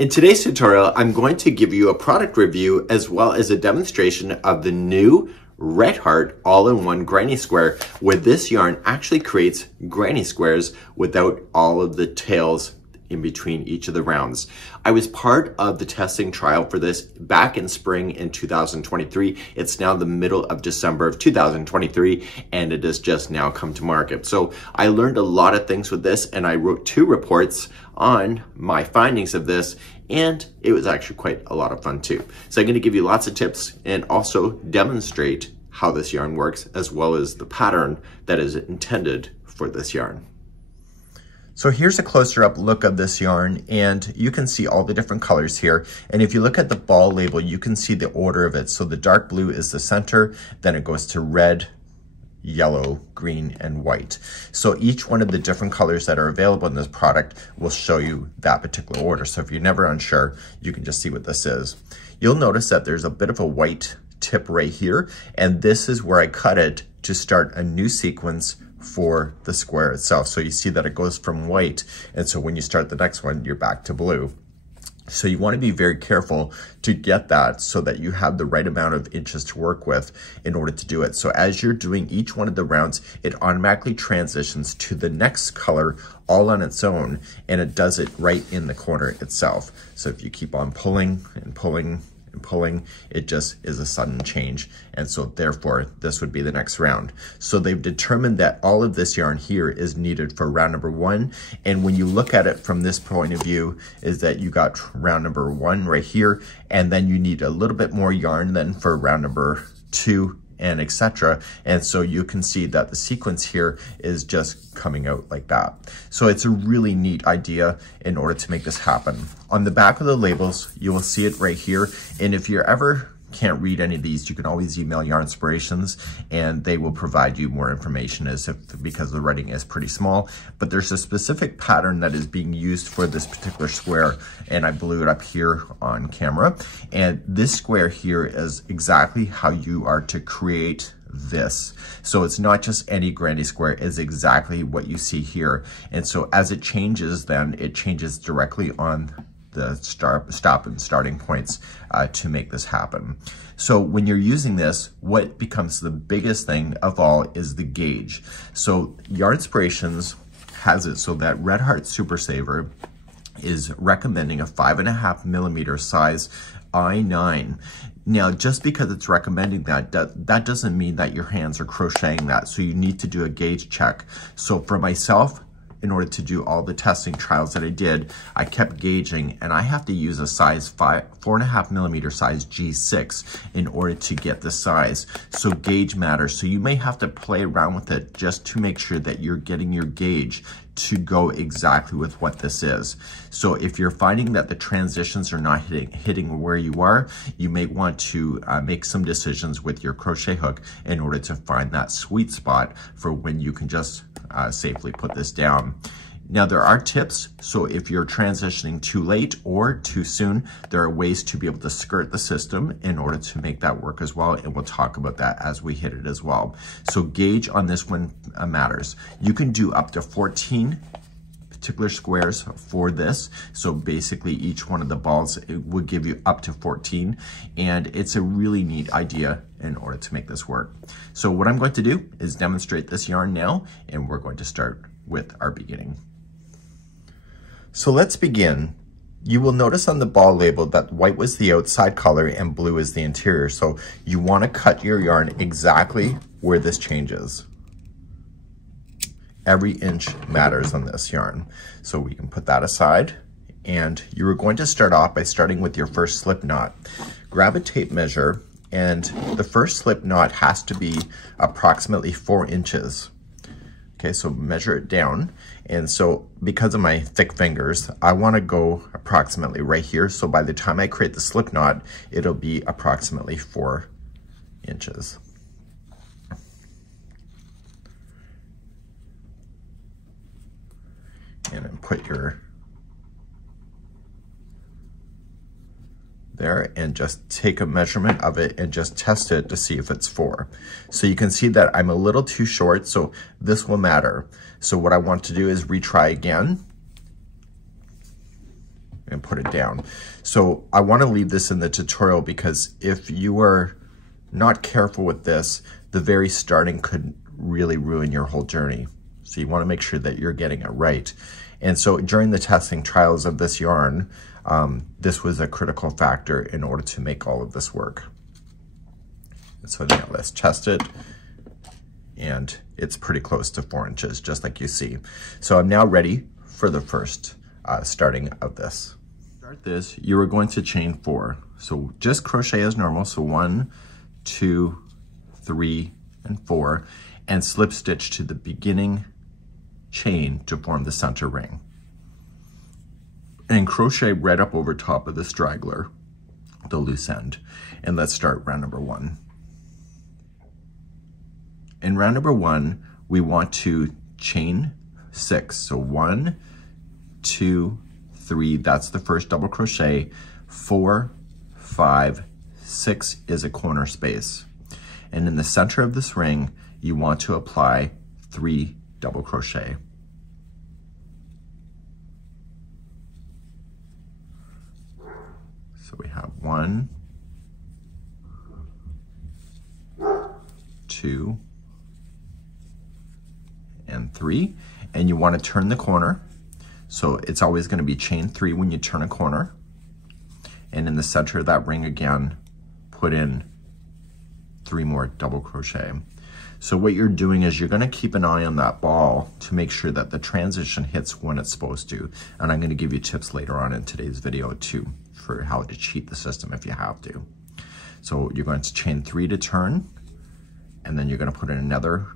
In today's tutorial, I'm going to give you a product review as well as a demonstration of the new Red Heart all-in-one granny square, where this yarn actually creates granny squares without all of the tails in between each of the rounds. I was part of the testing trial for this back in spring in 2023. It's now the middle of December of 2023, and it has just now come to market. So I learned a lot of things with this, and I wrote 2 reports on my findings of this, and it was actually quite a lot of fun too. So I'm going to give you lots of tips and also demonstrate how this yarn works, as well as the pattern that is intended for this yarn. So here's a closer up look of this yarn, and you can see all the different colors here. And if you look at the ball label, you can see the order of it. So the dark blue is the center, then it goes to red, yellow, green, and white. So each one of the different colors that are available in this product will show you that particular order. So if you're never unsure, you can just see what this is. You'll notice that there's a bit of a white tip right here, and this is where I cut it to start a new sequence for the square itself. So you see that it goes from white, and so when you start the next one, you're back to blue. So you want to be very careful to get that so that you have the right amount of inches to work with in order to do it. So as you're doing each one of the rounds, it automatically transitions to the next color all on its own, and it does it right in the corner itself. So if you keep on pulling and pulling and pulling, it just is a sudden change, and so therefore this would be the next round. So they've determined that all of this yarn here is needed for round number 1, and when you look at it from this point of view, is that you got round number 1 right here, and then you need a little bit more yarn then for round number 2, and etc. And so you can see that the sequence here is just coming out like that. So it's a really neat idea in order to make this happen. On the back of the labels, you will see it right here. And if you're ever can't read any of these, you can always email Yarnspirations and they will provide you more information because the writing is pretty small. But there's a specific pattern that is being used for this particular square, and I blew it up here on camera. And this square here is exactly how you are to create this. So it's not just any granny square, it's exactly what you see here. And so as it changes, then it changes directly on the stop and starting points to make this happen. So when you're using this, what becomes the biggest thing of all is the gauge. So Yarnspirations has it so that Red Heart Super Saver is recommending a 5.5 millimeter size I9. Now, just because it's recommending that doesn't mean that your hands are crocheting that. So you need to do a gauge check. So for myself, in order to do all the testing trials that I did, I kept gauging, and I have to use a size 4.5 millimeter size G6 in order to get the size. So gauge matters. So you may have to play around with it just to make sure that you're getting your gauge to go exactly with what this is. So if you're finding that the transitions are not hitting where you are, you may want to make some decisions with your crochet hook in order to find that sweet spot for when you can just safely put this down. Now there are tips, so if you're transitioning too late or too soon, there are ways to be able to skirt the system in order to make that work as well, and we'll talk about that as we hit it as well. So gauge on this one matters. You can do up to 14 particular squares for this. So basically each one of the balls, it would give you up to 14, and it's a really neat idea in order to make this work. So what I'm going to do is demonstrate this yarn now, and we're going to start with our beginning. So let's begin. You will notice on the ball label that white was the outside color and blue is the interior. So you want to cut your yarn exactly where this changes. Every inch matters on this yarn. So we can put that aside, and you're going to start off by starting with your first slip knot. Grab a tape measure, and the first slip knot has to be approximately 4 inches. Okay, so measure it down. And so because of my thick fingers, I want to go approximately right here. So by the time I create the slip knot, it'll be approximately 4 inches. And then put your there and just take a measurement of it and just test it to see if it's 4. So you can see that I'm a little too short, so this will matter. So what I want to do is retry again and put it down. So I want to leave this in the tutorial because if you are not careful with this, the very starting could really ruin your whole journey. So you want to make sure that you're getting it right. And so during the testing trials of this yarn, this was a critical factor in order to make all of this work. So now let's test it. And it's pretty close to 4 inches, just like you see. So I'm now ready for the first starting of this. To start this, you are going to chain 4. So just crochet as normal. So 1, 2, 3, and 4, and slip stitch to the beginning chain to form the center ring. And crochet right up over top of the straggler, the loose end. And let's start round number 1. In round number 1, we want to chain 6. So 1, 2, 3, that's the first double crochet. 4, 5, 6 is a corner space. And in the center of this ring, you want to apply 3 double crochet. So we have 1, 2, and 3, and you want to turn the corner. So it's always going to be chain 3 when you turn a corner. And in the center of that ring again, put in 3 more double crochet. So what you're doing is you're going to keep an eye on that ball to make sure that the transition hits when it's supposed to. And I'm going to give you tips later on in today's video too for how to cheat the system if you have to. So you're going to chain 3 to turn, and then you're going to put in another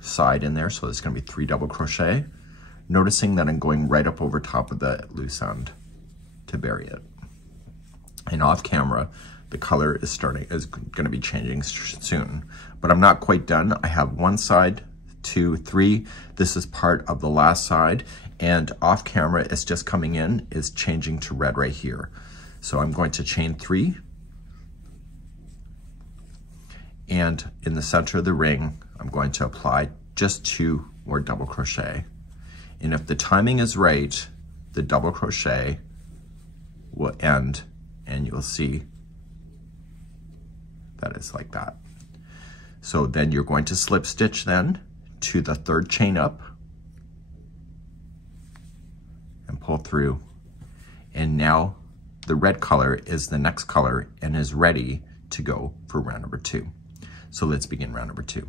side in there. So there's going to be 3 double crochet, noticing that I'm going right up over top of the loose end to bury it. And off camera, the color is going to be changing soon, but I'm not quite done. I have 1 side, 2, 3. This is part of the last side, and off camera, it's just coming in, is changing to red right here. So I'm going to chain 3, and in the center of the ring, I'm going to apply just 2 more double crochet. And if the timing is right, the double crochet will end, and you'll see that it's like that. So then you're going to slip stitch then to the 3rd chain up and pull through. And now the red color is the next color and is ready to go for round number 2. So let's begin round number 2.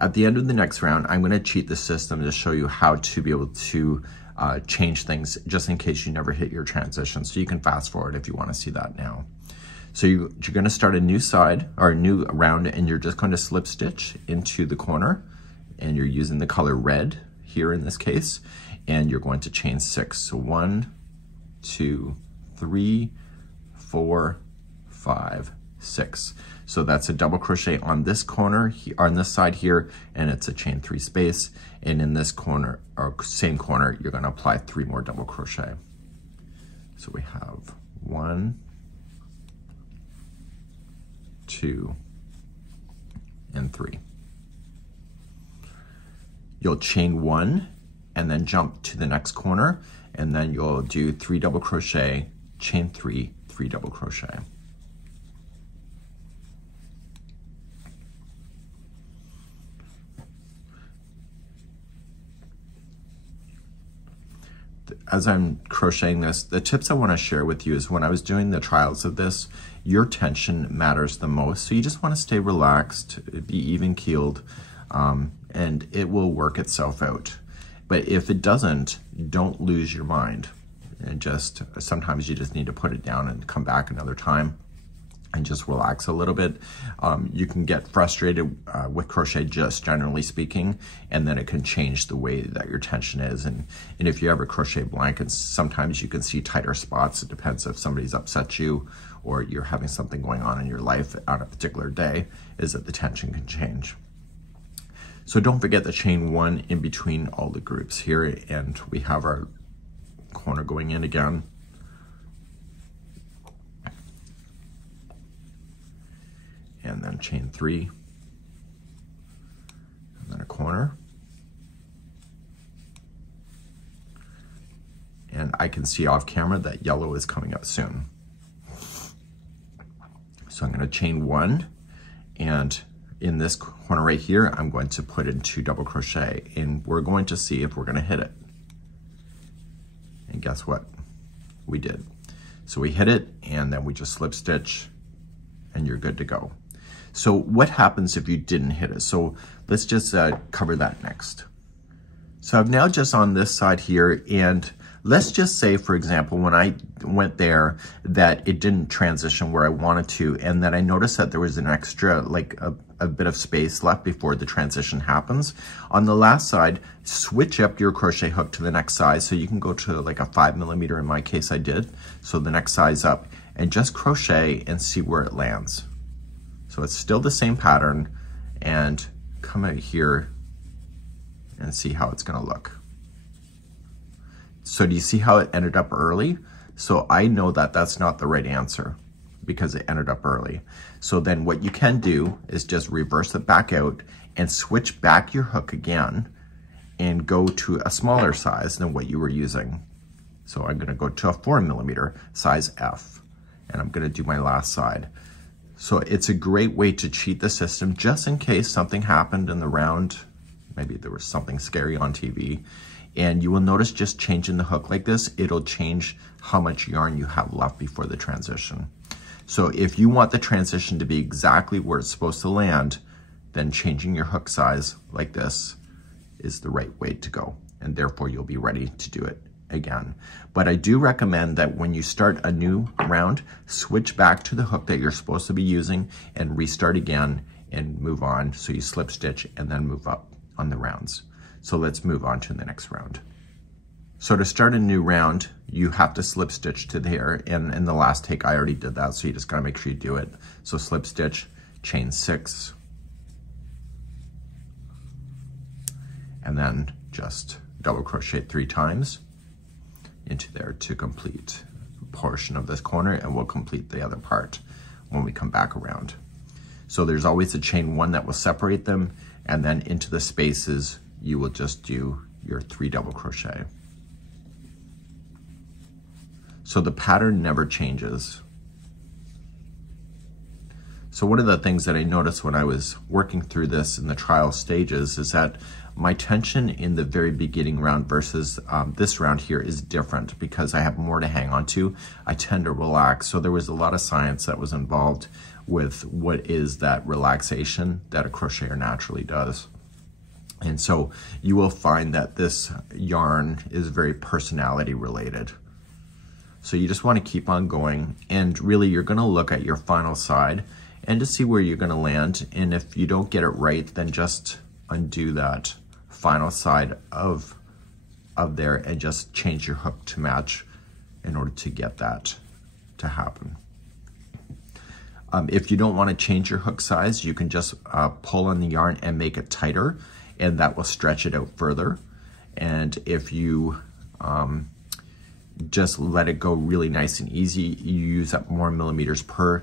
At the end of the next round, I'm going to cheat the system to show you how to be able to change things just in case you never hit your transition. So you can fast forward if you want to see that now. So you're going to start a new side or a new round, and you're just going to slip stitch into the corner, and you're using the color red here in this case, and you're going to chain 6. So 1, 2, 3, 4, 5, 6. So that's a double crochet on this corner, on this side here, and it's a chain 3 space. And in this corner, or same corner, you're going to apply 3 more double crochet. So we have 1, 2, and 3. You'll chain 1 and then jump to the next corner, and then you'll do 3 double crochet, chain 3, 3 double crochet. As I'm crocheting this, the tips I want to share with you is when I was doing the trials of this, your tension matters the most. So you just want to stay relaxed, be even keeled, and it will work itself out. But if it doesn't, don't lose your mind. And just sometimes you just need to put it down and come back another time and just relax a little bit. You can get frustrated with crochet, just generally speaking, and then it can change the way that your tension is. And if you ever crochet blankets, sometimes you can see tighter spots. It depends if somebody's upset you or you're having something going on in your life on a particular day, is that the tension can change. So don't forget to chain 1 in between all the groups here, and we have our corner going in again. And then chain 3, and then a corner. And I can see off camera that yellow is coming up soon. So I'm going to chain 1, and in this corner right here, I'm going to put in 2 double crochet, and we're going to see if we're going to hit it. And guess what? We did. So we hit it, and then we just slip stitch, and you're good to go. So what happens if you didn't hit it? So let's just cover that next. So I'm now just on this side here, and let's just say, for example, when I went there, that it didn't transition where I wanted to, and that I noticed that there was an extra, like a bit of space left before the transition happens. On the last side, switch up your crochet hook to the next size. So you can go to like a 5mm, in my case I did. So the next size up, and just crochet and see where it lands. So it's still the same pattern, and come out here and see how it's gonna look. So do you see how it ended up early? So I know that that's not the right answer because it ended up early. So then what you can do is just reverse it back out and switch back your hook again and go to a smaller size than what you were using. So I'm gonna go to a 4mm size F, and I'm gonna do my last side. So it's a great way to cheat the system just in case something happened in the round. Maybe there was something scary on TV. And you will notice just changing the hook like this, it'll change how much yarn you have left before the transition. So if you want the transition to be exactly where it's supposed to land, then changing your hook size like this is the right way to go. And therefore you'll be ready to do it again. But I do recommend that when you start a new round, switch back to the hook that you're supposed to be using and restart again and move on. So you slip stitch and then move up on the rounds. So let's move on to the next round. So to start a new round, you have to slip stitch to there. And in the last take, I already did that. So you just gotta make sure you do it. So slip stitch, chain 6, and then just double crochet 3 times into there to complete a portion of this corner, and we'll complete the other part when we come back around. So there's always a chain 1 that will separate them, and then into the spaces, you will just do your 3 double crochet. So the pattern never changes. So one of the things that I noticed when I was working through this in the trial stages is that my tension in the very beginning round versus this round here is different because I have more to hang on to. I tend to relax. So there was a lot of science that was involved with what is that relaxation that a crocheter naturally does. And so you will find that this yarn is very personality related. So you just want to keep on going, and really you're going to look at your final side and to see where you're going to land. And if you don't get it right, then just undo that final side of there and just change your hook to match in order to get that to happen. If you don't want to change your hook size, you can just pull on the yarn and make it tighter, and that will stretch it out further. And if you just let it go really nice and easy, you use up more millimeters per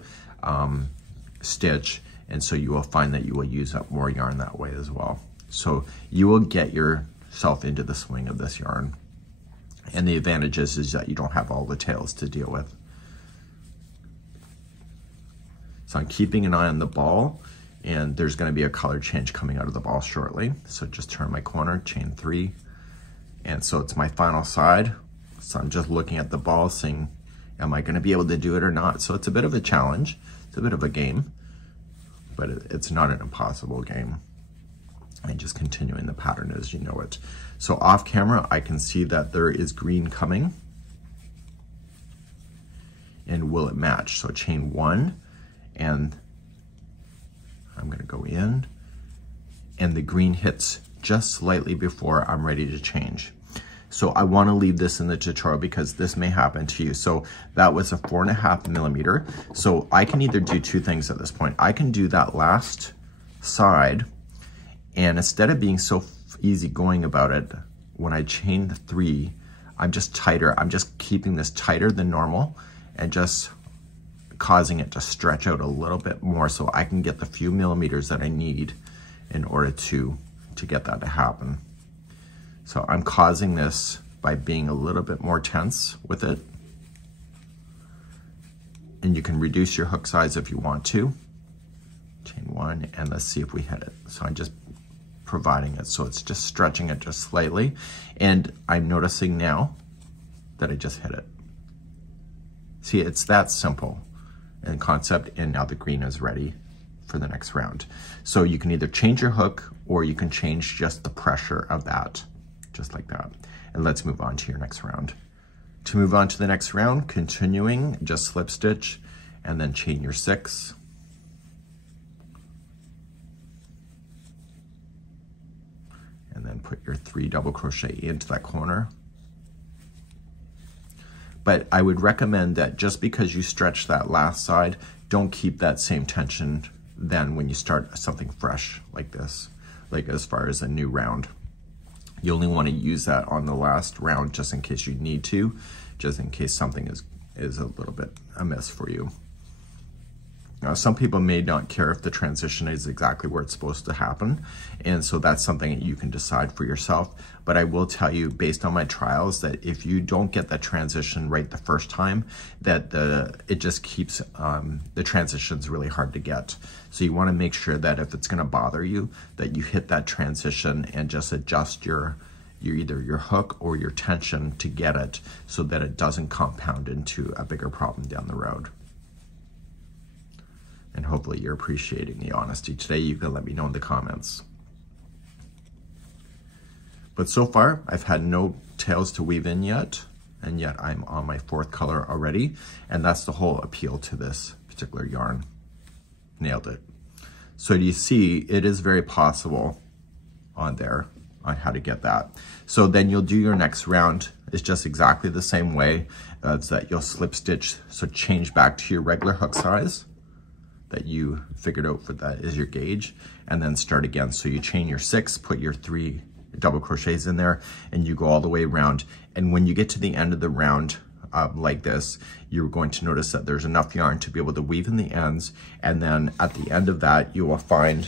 stitch, and so you will find that you will use up more yarn that way as well. So you will get yourself into the swing of this yarn. And the advantage is that you don't have all the tails to deal with. So I'm keeping an eye on the ball, and there's going to be a color change coming out of the ball shortly. So just turn my corner, chain 3, and so it's my final side. So I'm just looking at the ball saying, am I going to be able to do it or not? So it's a bit of a challenge. It's a bit of a game, but it's not an impossible game. And just continuing the pattern as you know it. So off camera, I can see that there is green coming. And will it match? So chain 1, and I'm going to go in, and the green hits just slightly before I'm ready to change. So I want to leave this in the tutorial because this may happen to you. So that was a 4.5mm. So I can either do 2 things at this point. I can do that last side, and instead of being so easy going about it, when I chain the 3, I'm just tighter. I'm just keeping this tighter than normal and just causing it to stretch out a little bit more so I can get the few millimeters that I need in order to get that to happen. So I'm causing this by being a little bit more tense with it. And you can reduce your hook size if you want to. Chain 1, and let's see if we hit it. So I'm just providing it, so it's just stretching it just slightly. And I'm noticing now that I just hit it. See, it's that simple in concept, and now the green is ready for the next round. So you can either change your hook or you can change just the pressure of that, just like that. And let's move on to your next round. To move on to the next round, continuing, just slip stitch and then chain your 6. And then put your 3 double crochet into that corner. But I would recommend that just because you stretch that last side, don't keep that same tension then when you start something fresh like this, like as far as a new round. You only want to use that on the last round just in case you need to, just in case something is a little bit amiss for you. Now, some people may not care if the transition is exactly where it's supposed to happen, and so that's something that you can decide for yourself. But I will tell you, based on my trials, that if you don't get that transition right the first time, that it just keeps, the transition's really hard to get. So you wanna make sure that if it's gonna bother you, that you hit that transition and just adjust your either your hook or your tension to get it so that it doesn't compound into a bigger problem down the road. And hopefully you're appreciating the honesty today. You can let me know in the comments. But so far, I've had no tails to weave in yet, and yet I'm on my 4th color already, and that's the whole appeal to this particular yarn. Nailed it. So you see, it is very possible on there on how to get that. So then you'll do your next round. It's just exactly the same way. It's that you'll slip stitch, so change back to your regular hook size that you figured out for that is your gauge, and then start again. So you chain your 6, put your 3 double crochets in there, and you go all the way around. And when you get to the end of the round like this, you're going to notice that there's enough yarn to be able to weave in the ends, and then at the end of that, you will find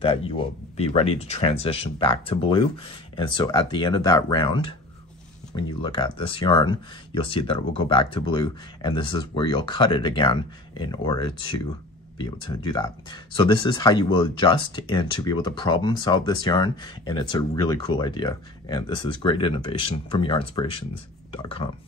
that you will be ready to transition back to blue. And so at the end of that round, when you look at this yarn, you'll see that it will go back to blue, and this is where you'll cut it again in order to be able to do that. So this is how you will adjust and to be able to problem solve this yarn, and it's a really cool idea. And this is great innovation from yarnspirations.com.